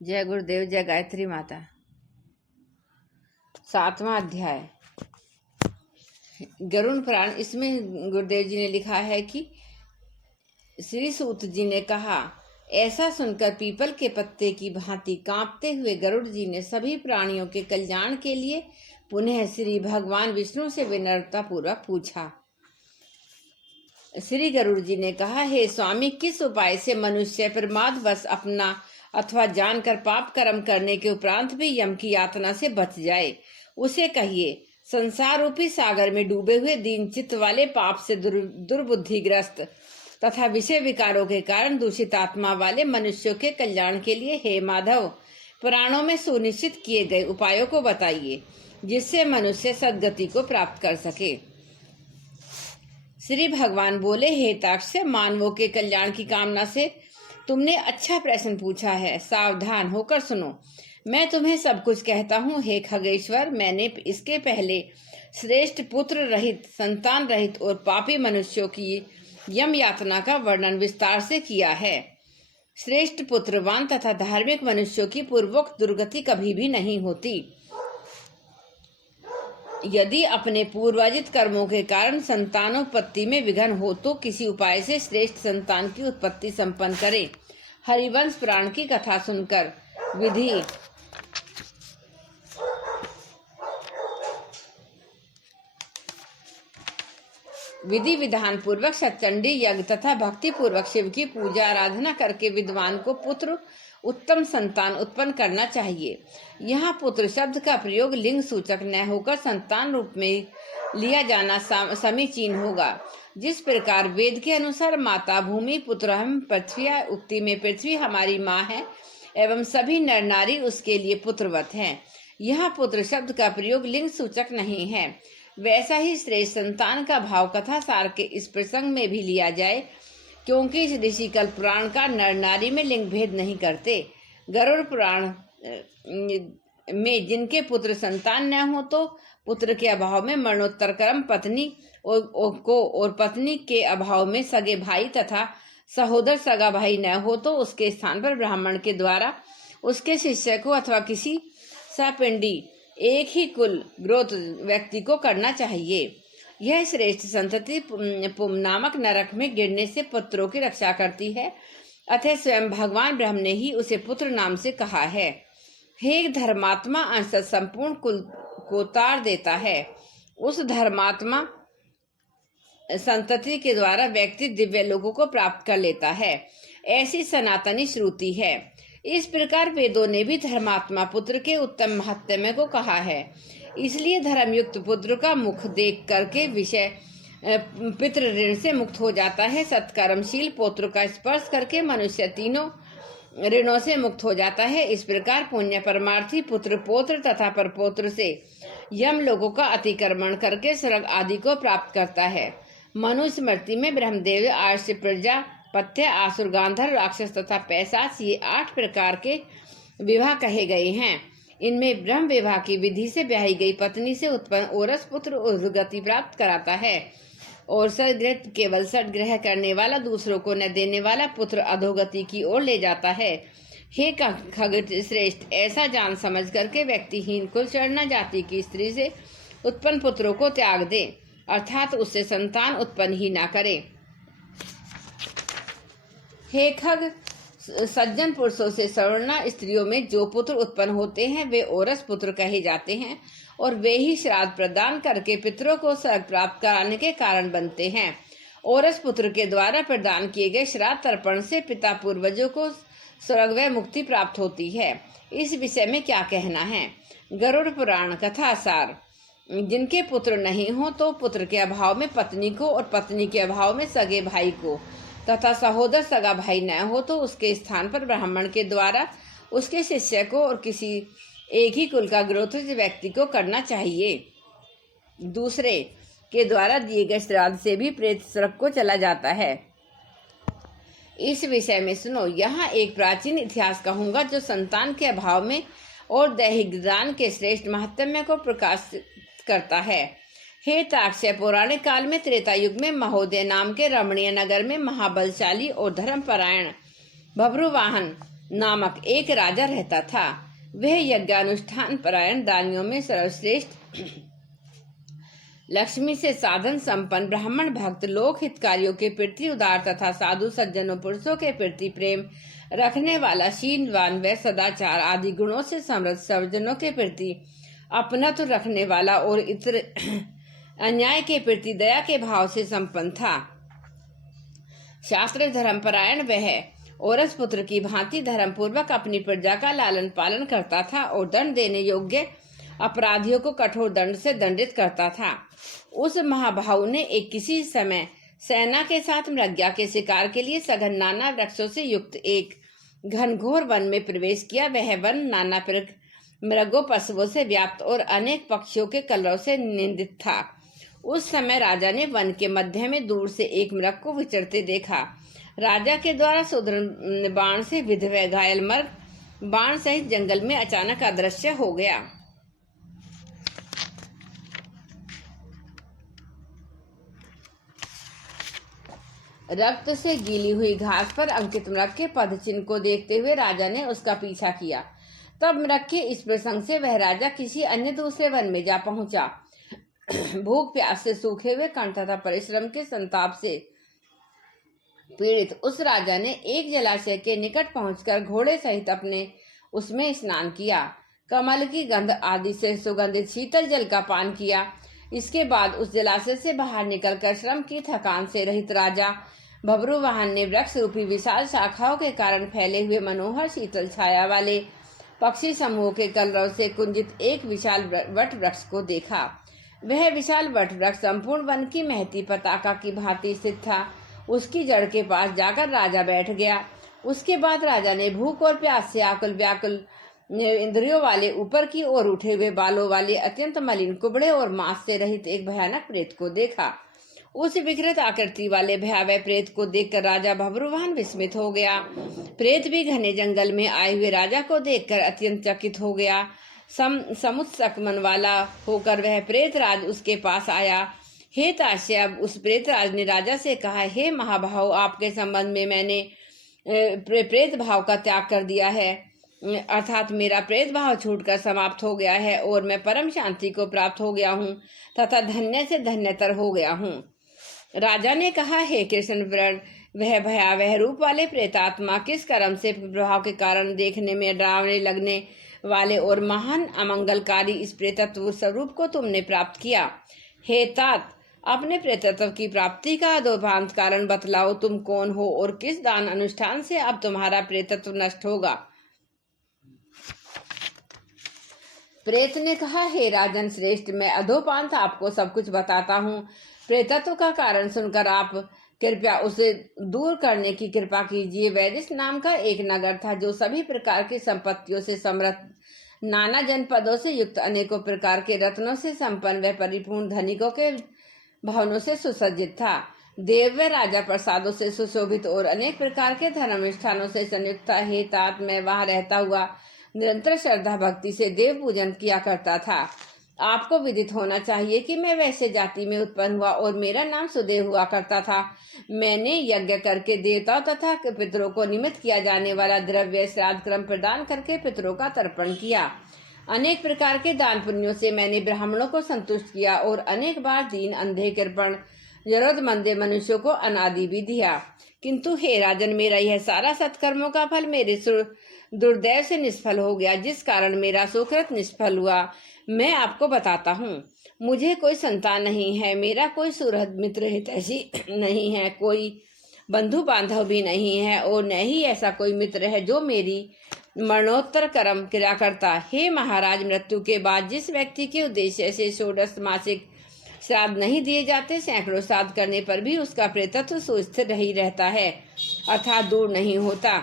जय गुरुदेव, जय गायत्री माता। 7वां अध्याय गरुड़ पुराण। इसमें गुरुदेव जी ने लिखा है कि श्री सूत जी ने कहा, ऐसा सुनकर पीपल के पत्ते की भांति कांपते हुए गरुड़ जी ने सभी प्राणियों के कल्याण के लिए पुनः श्री भगवान विष्णु से विनम्रता पूर्वक पूछा। श्री गरुड़ जी ने कहा, हे स्वामी, किस उपाय से मनुष्य प्रमादवश अपना अथवा जानकर पाप कर्म करने के उपरांत भी यम की यातना से बच जाए, उसे कहिए। संसार रूपी सागर में डूबे हुए दीन चित्त वाले पाप से दुर्बुद्धिग्रस्त तथा विषय विकारों के कारण दूषित आत्मा वाले मनुष्यों के कल्याण के लिए हे माधव, पुराणों में सुनिश्चित किए गए उपायों को बताइए, जिससे मनुष्य सद्गति को प्राप्त कर सके। श्री भगवान बोले, हे ताक्ष्य, मानवों के कल्याण की कामना से तुमने अच्छा प्रश्न पूछा है। सावधान होकर सुनो, मैं तुम्हें सब कुछ कहता हूँ। हे खगेश्वर, मैंने इसके पहले श्रेष्ठ पुत्र रहित, संतान रहित और पापी मनुष्यों की यम यातना का वर्णन विस्तार से किया है। श्रेष्ठ पुत्रवान तथा धार्मिक मनुष्यों की पूर्वोक्त दुर्गति कभी भी नहीं होती। यदि अपने पूर्वार्जित कर्मों के कारण संतानोत्पत्ति में विघ्न हो तो किसी उपाय से श्रेष्ठ संतान की उत्पत्ति संपन्न करे। हरिवंश पुराण की कथा सुनकर विधि विधान पूर्वक सतचंडी यज्ञ तथा भक्ति पूर्वक शिव की पूजा आराधना करके विद्वान को पुत्र उत्तम संतान उत्पन्न करना चाहिए। यहाँ पुत्र शब्द का प्रयोग लिंग सूचक न होकर संतान रूप में लिया जाना समीचीन होगा। जिस प्रकार वेद के अनुसार माता भूमि पुत्रहम पृथ्वी उक्ति में पृथ्वी हमारी माँ है एवं सभी नर नारी उसके लिए पुत्रवत हैं, यहाँ पुत्र शब्द का प्रयोग लिंग सूचक नहीं है। वैसा ही श्रेष्ठ संतान का भाव कथा सार के इस प्रसंग में भी लिया जाए, क्योंकि इस ऋषिकल पुराण का नर नारी में लिंग भेद नहीं करते। गरुड़ पुराण में जिनके पुत्र संतान न हो तो पुत्र के अभाव में मरणोत्तर कर्म पत्नी और पत्नी के अभाव में सगे भाई तथा सहोदर सगा भाई न हो तो उसके स्थान पर ब्राह्मण के द्वारा उसके शिष्य को अथवा किसी सपिंडी एक ही कुल ग्रोथ व्यक्ति को करना चाहिए। यह श्रेष्ठ संतति पुम नामक नरक में गिरने से पुत्रों की रक्षा करती है, अतः स्वयं भगवान ब्रह्म ने ही उसे पुत्र नाम से कहा है। हे धर्मात्मा, अंश संपूर्ण कुल को तार देता है। उस धर्मात्मा संतति के द्वारा व्यक्ति दिव्य लोगों को प्राप्त कर लेता है, ऐसी सनातनी श्रुति है। इस प्रकार वेदों ने भी धर्मात्मा पुत्र के उत्तम महात्म्य को कहा है। इसलिए धर्मयुक्त पुत्र का मुख देख करके विषय पितृ ऋण से मुक्त हो जाता है। सत्कर्मशील पुत्र का स्पर्श करके मनुष्य तीनों ऋणों से मुक्त हो जाता है। इस प्रकार पुण्य परमार्थी पुत्र पौत्र तथा परपौत्र से यम लोगों का अतिक्रमण करके स्वर्ग आदि को प्राप्त करता है। मनुष्य स्मृति में ब्रह्मदेव, आर्ष, प्रजा, पत्य, आसुर, गांधर्व, राक्षस तथा पैशाच, ये 8 प्रकार के विवाह कहे गए हैं। इनमें ब्रह्म विवाह की विधि से ब्याही गई पत्नी से उत्पन्न औरस पुत्र उर्गति प्राप्त कराता है, और सदग्रह केवल सदग्रह करने वाला, दूसरों को न देने वाला पुत्र अधोगति की ओर ले जाता है। हे खगट श्रेष्ठ, ऐसा जान समझ करके व्यक्तिहीन कुल चढ़ना जाति की स्त्री से उत्पन्न पुत्रों को त्याग दे, अर्थात उससे संतान उत्पन्न ही ना करे। हे खग, सज्जन पुरुषों से सवर्णा स्त्रियों में जो पुत्र उत्पन्न होते हैं वे औरस पुत्र कहे जाते हैं, और वे ही श्राद्ध प्रदान करके पितरों को स्वर्ग प्राप्त कराने के कारण बनते हैं। औरस पुत्र के द्वारा प्रदान किए गए श्राद्ध तर्पण से पिता पूर्वजों को स्वर्ग व मुक्ति प्राप्त होती है। इस विषय में क्या कहना है? गरुड़ पुराण कथा सार। जिनके पुत्र नहीं हो तो पुत्र के अभाव में पत्नी को और पत्नी के अभाव में सगे भाई को तथा सहोदर सगा भाई न हो तो उसके स्थान पर ब्राह्मण के द्वारा उसके शिष्य को और किसी एक ही कुल का ग्रोथज व्यक्ति को करना चाहिए। दूसरे के द्वारा दिए गए श्राद्ध से भी प्रेत स्वर्ग को चला जाता है। इस विषय में सुनो, यहाँ एक प्राचीन इतिहास कहूंगा जो संतान के अभाव में और दैहिक दान के श्रेष्ठ महात्म्य को प्रकाशित करता है। हे ताक्ष्य, पौराणिक काल में त्रेता युग में महोदय नाम के रमणीय नगर में महाबलशाली और धर्मपरायण बभ्रुवाहन नामक एक राजा रहता था। वह यज्ञानुष्ठान परायण दानियों में सर्वश्रेष्ठ, लक्ष्मी से साधन संपन्न, ब्राह्मण भक्त, लोक हितकारियों के प्रति उदार तथा साधु सज्जनों पुरुषों के प्रति प्रेम रखने वाला, शीलवान व सदाचार आदि गुणों से समृद्ध, सर्वजनों के प्रति अपनत्व रखने वाला और इतर अन्याय के प्रति दया के भाव से संपन्न था। शास्त्र धर्मपरायण वह औरस पुत्र की भांति धर्म पूर्वक अपनी प्रजा का लालन पालन करता था और दंड देने योग्य अपराधियों को कठोर दंड से दंडित करता था। उस महाभाव ने एक किसी समय सेना के साथ मृग्या के शिकार के लिए सघन नाना वृक्षों से युक्त एक घनघोर वन में प्रवेश किया। वह वन नाना मृगों पशुओं से व्याप्त और अनेक पक्षियों के कलरव से निंदित था। उस समय राजा ने वन के मध्य में दूर से एक मृग को विचरते देखा। राजा के द्वारा सुदृढ़ बाण से विद्ध व घायल मृग बाण सहित जंगल में अचानक अदृश्य हो गया। रक्त से गीली हुई घास पर अंकित मृग के पद चिन्ह को देखते हुए राजा ने उसका पीछा किया। तब मृग के इस प्रसंग से वह राजा किसी अन्य दूसरे वन में जा पहुंचा। भूख प्यास से सूखे हुए कंठ तथा परिश्रम के संताप से पीड़ित उस राजा ने एक जलाशय के निकट पहुंचकर घोड़े सहित अपने उसमें स्नान किया, कमल की गंध आदि से सुगंधित शीतल जल का पान किया। इसके बाद उस जलाशय से बाहर निकलकर श्रम की थकान से रहित राजा बभ्रुवाहन ने वृक्ष रूपी विशाल शाखाओं के कारण फैले हुए मनोहर शीतल छाया वाले पक्षी समूह के कलरव से कुंजित एक विशाल वट वृक्ष को देखा। वह विशाल वट वृक्ष संपूर्ण वन की महती पताका की भांति स्थित था। उसकी जड़ के पास जाकर राजा बैठ गया। उसके बाद राजा ने भूख और प्यास से आकुल व्याकुल इंद्रियों वाले ऊपर की ओर उठे हुए बालों वाले अत्यंत मलिन कुबड़े और मांस से रहित एक भयानक प्रेत को देखा। उस विकृत आकृति वाले भयावह प्रेत को देखकर राजा बभ्रुवाहन विस्मित हो गया। प्रेत भी घने जंगल में आए हुए राजा को देखकर अत्यंत चकित हो गया। समुत्सक मन वाला होकर वह प्रेत राज उसके पास आया। हे ताश्य, अब उस प्रेत राज ने राजा से कहा, हे महाभाव, आपके संबंध में मैंने प्रेत भाव का त्याग कर दिया है, अर्थात मेरा प्रेत भाव छूटकर समाप्त हो गया है और मैं परम शांति को प्राप्त हो गया हूँ तथा धन्य से धन्यतर हो गया हूँ। राजा ने कहा, हे कृष्ण वृण, वह भयावह रूप वाले प्रेतात्मा किस कर्म से प्रभाव के कारण देखने में डरावने लगने वाले और महान अमंगलकारी इस प्रेतत्व स्वरूप को तुमने प्राप्त किया? हे तात, अपने प्रेतत्व की प्राप्ति का अदोभांत कारण बतलाओ। तुम कौन हो और किस दान अनुष्ठान से अब तुम्हारा प्रेतत्व नष्ट होगा? प्रेत ने कहा, हे राजन श्रेष्ठ, मैं अधोपांत आपको सब कुछ बताता हूँ। प्रेतत्व का कारण सुनकर आप कृपया उसे दूर करने की कृपा कीजिए। वैदिश नाम का एक नगर था जो सभी प्रकार की संपत्तियों से समृद्ध, नाना जनपदों से युक्त, अनेकों प्रकार के रत्नों से संपन्न व परिपूर्ण, धनिकों के भवनों से सुसज्जित था। देव व राजा प्रसादों से सुशोभित और अनेक प्रकार के धर्मानुष्ठानों से संयुक्त था। हे तात, मैं वहां रहता हुआ निरंतर श्रद्धा भक्ति से देव पूजन किया करता था। आपको विदित होना चाहिए कि मैं वैसे जाति में उत्पन्न हुआ और मेरा नाम सुदेव हुआ करता था। मैंने यज्ञ करके देवताओं तथा पितरों को निमित्त किया जाने वाला द्रव्य श्राद्ध क्रम प्रदान करके पितरों का तर्पण किया। अनेक प्रकार के दान पुण्यों से मैंने ब्राह्मणों को संतुष्ट किया और अनेक बार दीन, अंधे, कृपण, जरूरतमंद मनुष्यों को अनादि भी दिया। किंतु हे राजन, मेरा यह सारा सत्कर्मों का फल मेरे दुर्दैव से निष्फल हो गया, जिस कारण मेरा सुकृत निष्फल हुआ मैं आपको बताता हूँ। मुझे कोई संतान नहीं है, मेरा कोई सुहृद मित्र हितैषी नहीं है, कोई बंधु बांधव भी नहीं है और न ही ऐसा कोई मित्र है जो मेरी मरणोत्तर कर्म क्रिया करता। हे महाराज, मृत्यु के बाद जिस व्यक्ति के उद्देश्य से षोडश मासिक श्राद्ध नहीं दिए जाते, सैकड़ों श्राद्ध करने पर भी उसका प्रेतत्व सुस्थिर ही रहता है, अर्थात दूर नहीं होता।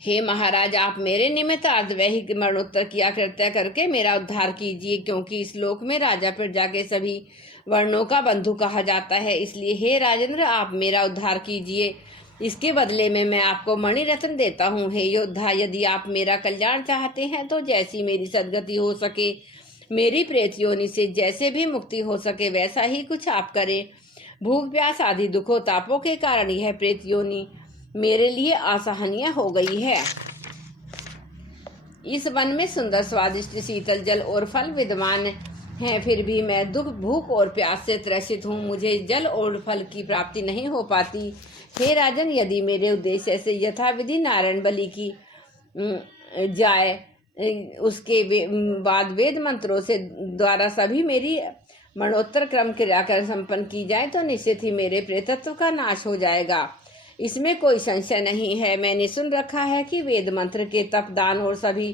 हे महाराज, आप मेरे निमित्त अर्धवैहिक मरणोत्तर किया कृत्य करके मेरा उद्धार कीजिए, क्योंकि इस लोक में राजा प्रजा के सभी वर्णों का बंधु कहा जाता है। इसलिए हे राजेंद्र, आप मेरा उद्धार कीजिए। इसके बदले में मैं आपको मणि रत्न देता हूँ। हे योद्धा, यदि आप मेरा कल्याण चाहते हैं तो जैसी मेरी सदगति हो सके, मेरी प्रेत योनि से जैसे भी मुक्ति हो सके, वैसा ही कुछ आप करें। भूख प्यास आदि दुखों तापों के कारण यह प्रेत योनि मेरे लिए असहनीय हो गई है। इस वन में सुंदर स्वादिष्ट शीतल जल और फल विद्यमान हैं, फिर भी मैं दुख, भूख और प्यास से त्रसित हूँ। मुझे जल और फल की प्राप्ति नहीं हो पाती। हे राजन, यदि मेरे उद्देश्य से यथाविधि नारायण बलि की जाए, उसके बाद वेद मंत्रों से द्वारा सभी मेरी मरणोत्तर क्रम क्रियाकरण संपन्न की जाए, तो निश्चित ही मेरे प्रेतत्व का नाश हो जाएगा। इसमें कोई संशय नहीं है। मैंने सुन रखा है कि वेद मंत्र के तप, दान और सभी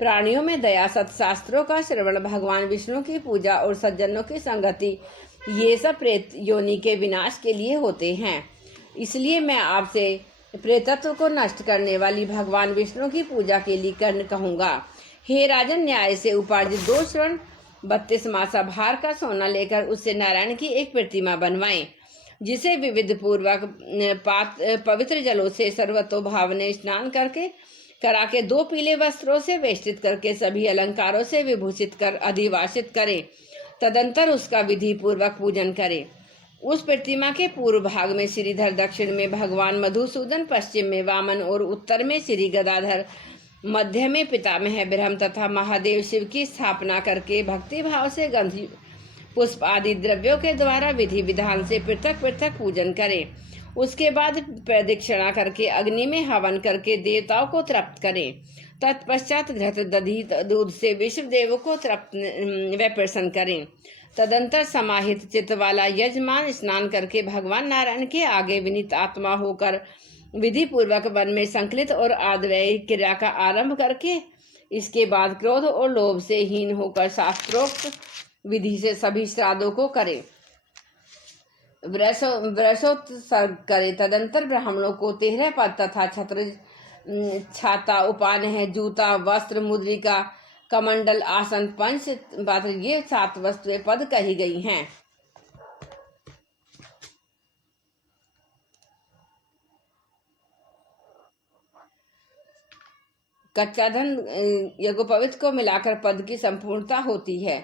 प्राणियों में दया, सत्शास्त्रों का श्रवण, भगवान विष्णु की पूजा और सज्जनों की संगति, ये सब प्रेत योनि के विनाश के लिए होते हैं। इसलिए मैं आपसे प्रेतत्व को नष्ट करने वाली भगवान विष्णु की पूजा के लिए करने कहूँगा। हे राजन, न्याय से उपार्जित 2 स्वर्ण 32 मासा भार का सोना लेकर उससे नारायण की एक प्रतिमा बनवाएं, जिसे विविध पूर्वक पवित्र जलों से सर्वतोभावने स्नान करा के 2 पीले वस्त्रों से वेष्टित करके सभी अलंकारों से विभूषित कर अधिवासित करें। तदंतर उसका विधि पूर्वक पूजन करें। उस प्रतिमा के पूर्व भाग में श्रीधर, दक्षिण में भगवान मधुसूदन, पश्चिम में वामन और उत्तर में श्री गदाधर, मध्य में पितामह ब्रह्म तथा महादेव शिव की स्थापना करके भक्ति भाव से गंध, पुष्प आदि द्रव्यों के द्वारा विधि विधान से पृथक पृथक पूजन करें। उसके बाद प्रदक्षिणा करके अग्नि में हवन करके देवताओं को तृप्त करें। तत्पश्चात घृत दधी दूध से विष्णु देव को तृप्त व प्रसन्न करें। तदंतर समाहित चित्त वाला यजमान स्नान करके भगवान नारायण के आगे विनीत आत्मा होकर विधि पूर्वक वन में संकलित और आदवैय क्रिया का आरंभ करके इसके बाद क्रोध और लोभ से हीन होकर शास्त्रोक्त विधि से सभी श्राद्धों को करे, वृषोत्सर्ग करे। तदंतर ब्राह्मणों को 13 पद तथा छत्र, छाता, उपान, जूता, वस्त्र, मुद्रिका, कमंडल, आसन, पंच पात्र, ये 7 वस्तुएं पद कही गई हैं। कच्चा धन यज्ञोपवीत को मिलाकर पद की संपूर्णता होती है।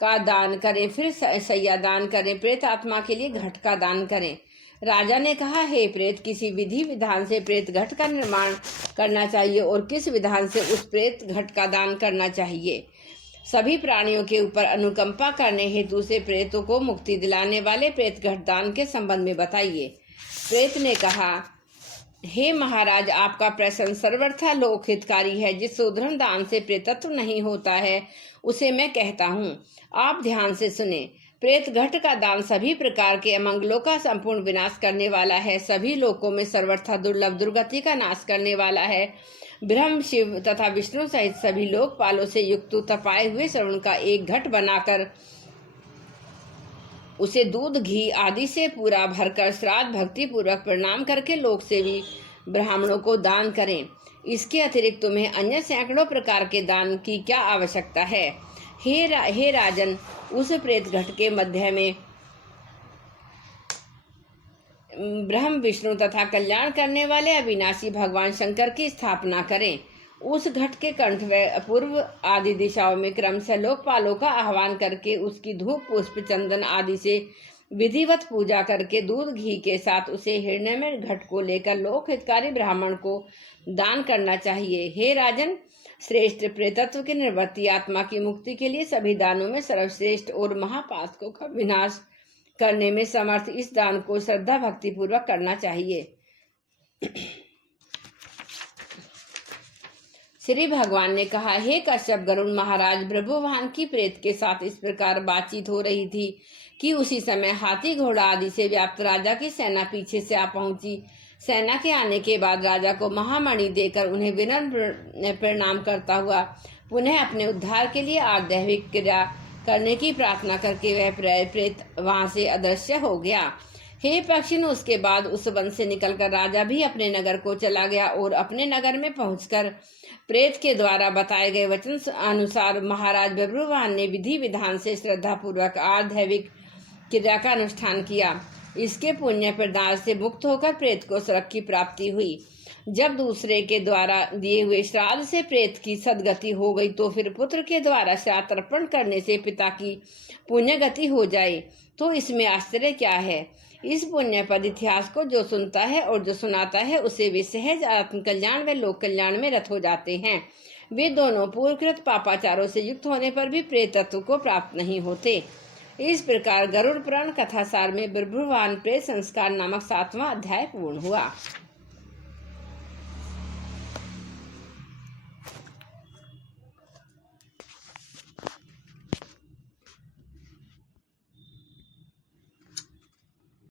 का दान करें, फिर सैया दान करें। प्रेत आत्मा के लिए घट का दान करें। राजा ने कहा, हे प्रेत, किसी विधि विधान से प्रेत घट का निर्माण करना चाहिए और किस विधान से उस प्रेत घट का दान करना चाहिए। सभी प्राणियों के ऊपर अनुकंपा करने हेतु से प्रेतों को मुक्ति दिलाने वाले प्रेत घट दान के संबंध में बताइए। प्रेत ने कहा, हे महाराज, आपका प्रश्न सर्वथा लोक हितकारी है। जिस उद्धरण दान से प्रेतत्व नहीं होता है उसे मैं कहता हूँ, आप ध्यान से सुने। प्रेत घट का दान सभी प्रकार के अमंगलों का संपूर्ण विनाश करने वाला है। सभी लोकों में सर्वथा दुर्लभ दुर्गति का नाश करने वाला है। ब्रह्म, शिव तथा विष्णु सहित सभी लोकपालों से युक्त तपाए हुए श्रवण का एक घट बनाकर उसे दूध, घी आदि से पूरा भरकर श्राद्ध भक्ति पूर्वक प्रणाम करके लोक सेवी ब्राह्मणों को दान करें। इसके अतिरिक्त तुम्हें अन्य सैकड़ों प्रकार के दान की क्या आवश्यकता है। हे राजन, उस प्रेत घट के मध्य में ब्रह्म, विष्णु तथा कल्याण करने वाले अविनाशी भगवान शंकर की स्थापना करें। उस घट के कंठ व पूर्व आदि दिशाओं में क्रमशः लोकपालों का आह्वान करके उसकी धूप, पुष्प, चंदन आदि से विधिवत पूजा करके दूध, घी के साथ उसे हिरण्य में घट को लेकर लोक हितकारी ब्राह्मण को दान करना चाहिए। हे राजन, श्रेष्ठ प्रेतत्व की निवृत्ति, आत्मा की मुक्ति के लिए सभी दानों में सर्वश्रेष्ठ और महापातकों का विनाश करने में समर्थ इस दान को श्रद्धा भक्ति पूर्वक करना चाहिए। श्री भगवान ने कहा, हे कश्यप, गरुण महाराज प्रभुवान की प्रेत के साथ इस प्रकार बातचीत हो रही थी कि उसी समय हाथी, घोड़ा आदि से व्याप्त राजा की सेना पीछे से आ पहुंची। सेना के आने के बाद राजा को महामणि देकर उन्हें विनम्र प्रणाम करता हुआ पुनः अपने उद्धार के लिए आध्यात्मिक क्रिया करने की प्रार्थना करके वह प्रेत वहां से अदृश्य हो गया। हे पक्षिन, उसके बाद उस वन से निकलकर राजा भी अपने नगर को चला गया और अपने नगर में पहुंचकर प्रेत के द्वारा बताए गए वचन अनुसार महाराज बब्रुवाहन ने विधि विधान से श्रद्धा पूर्वक आध्यात्मिक क्रिया का अनुष्ठान किया। इसके पुण्य प्रदान से मुक्त होकर प्रेत को स्वर्ग की प्राप्ति हुई। जब दूसरे के द्वारा दिए हुए श्राद्ध से प्रेत की सदगति हो गई, तो फिर पुत्र के द्वारा श्राद्ध अर्पण करने से पिता की पुण्य गति हो जाए, तो इसमें आश्चर्य क्या है। इस पुण्य पद इतिहास को जो सुनता है और जो सुनाता है उसे वे सहज आत्म कल्याण व लोक कल्याण में रत हो जाते हैं। वे दोनों पूर्वकृत पापाचारों से युक्त होने पर भी प्रेत तत्व को प्राप्त नहीं होते। इस प्रकार गरुड़ पुराण कथासार में बिभ्रुवाहन प्रेत संस्कार नामक 7वां अध्याय पूर्ण हुआ।